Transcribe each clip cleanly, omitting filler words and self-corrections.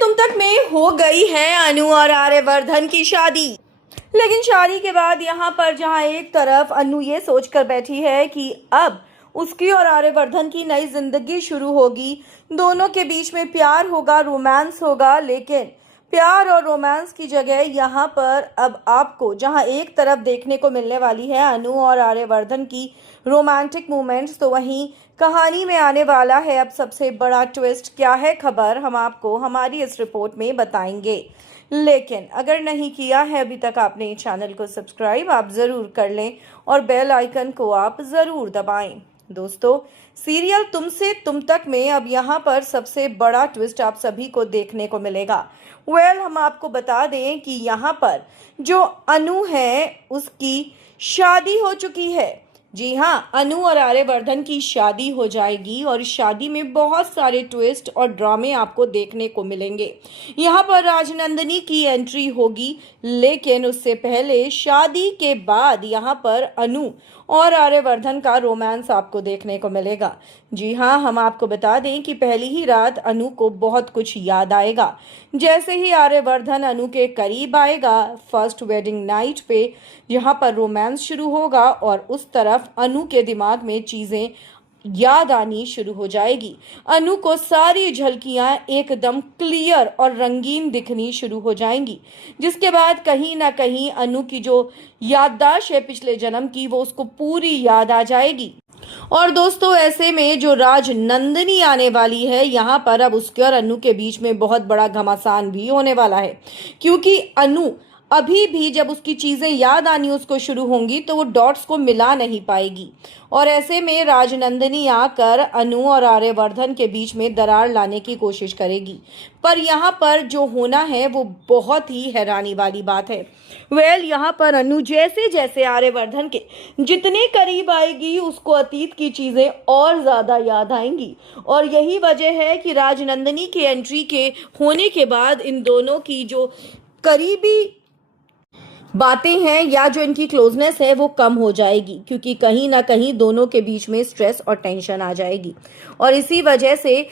तुम तक में हो गई है अनु और आर्यवर्धन की शादी। लेकिन शादी के बाद यहाँ पर जहाँ एक तरफ अनु ये सोचकर बैठी है कि अब उसकी और आर्यवर्धन की नई जिंदगी शुरू होगी, दोनों के बीच में प्यार होगा, रोमांस होगा। लेकिन प्यार और रोमांस की जगह यहाँ पर अब आपको जहाँ एक तरफ देखने को मिलने वाली है अनु और आर्यवर्धन की रोमांटिक मोमेंट्स, तो वहीं कहानी में आने वाला है अब सबसे बड़ा ट्विस्ट। क्या है खबर, हम आपको हमारी इस रिपोर्ट में बताएंगे। लेकिन अगर नहीं किया है अभी तक आपने चैनल को सब्सक्राइब, आप ज़रूर कर लें और बेल आइकन को आप ज़रूर दबाएं। दोस्तों, सीरियल तुमसे तुम तक में अब यहाँ पर सबसे बड़ा ट्विस्ट आप सभी को देखने को मिलेगा। हम आपको बता दें कि यहाँ पर जो अनु है उसकी शादी हो चुकी है। जी हाँ, अनु और आर्यवर्धन की शादी हो जाएगी और शादी में बहुत सारे ट्विस्ट और ड्रामे आपको देखने को मिलेंगे। यहाँ पर राजनंदिनी की एंट्री होगी, लेकिन उससे पहले शादी के बाद यहाँ पर अनु और आर्यवर्धन का रोमांस आपको देखने को मिलेगा। जी हाँ, हम आपको बता दें कि पहली ही रात अनु को बहुत कुछ याद आएगा। जैसे ही आर्यवर्धन अनु के करीब आएगा, फर्स्ट वेडिंग नाइट पे यहाँ पर रोमांस शुरू होगा और उस तरफ अनु के दिमाग में चीजें याद आनी शुरू हो जाएगी। अनु को सारी झलकियां एकदम क्लियर और रंगीन दिखनी शुरू हो जाएंगी, जिसके बाद कहीं ना कहीं अनु की जो याददाश्त है पिछले जन्म की, वो उसको पूरी याद आ जाएगी। और दोस्तों, ऐसे में जो राजनंदिनी आने वाली है, यहाँ पर अब उसके और अनु के बीच में बहुत बड़ा घमासान भी होने वाला है, क्योंकि अनु अभी भी जब उसकी चीजें याद आनी उसको शुरू होंगी तो वो डॉट्स को मिला नहीं पाएगी। और ऐसे में राजनंदिनी आकर अनु और आर्यवर्धन के बीच में दरार लाने की कोशिश करेगी। पर यहाँ पर जो होना है वो बहुत ही हैरानी वाली बात है। यहाँ पर अनु जैसे जैसे आर्यवर्धन के जितने करीब आएगी, उसको अतीत की चीजें और ज्यादा याद आएंगी। और यही वजह है कि राजनंदिनी की एंट्री के होने के बाद इन दोनों की जो करीबी बातें हैं या जो इनकी क्लोजनेस है वो कम हो जाएगी, क्योंकि कहीं ना कहीं दोनों के बीच में स्ट्रेस और टेंशन आ जाएगी। और इसी वजह से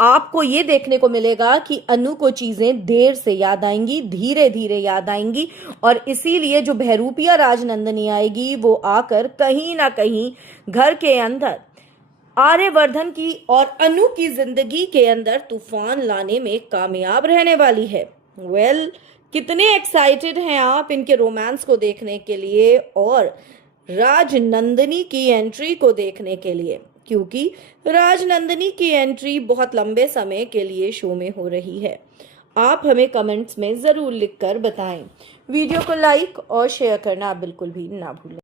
आपको ये देखने को मिलेगा कि अनु को चीजें देर से याद आएंगी, धीरे धीरे याद आएंगी। और इसीलिए जो बहरूपिया राजनंदिनी आएगी वो आकर कहीं ना कहीं घर के अंदर आर्यवर्धन की और अनु की जिंदगी के अंदर तूफान लाने में कामयाब रहने वाली है। कितने एक्साइटेड हैं आप इनके रोमांस को देखने के लिए और राजनंदिनी की एंट्री को देखने के लिए, क्योंकि राजनंदिनी की एंट्री बहुत लंबे समय के लिए शो में हो रही है। आप हमें कमेंट्स में ज़रूर लिखकर बताएं। वीडियो को लाइक और शेयर करना आप बिल्कुल भी ना भूलें।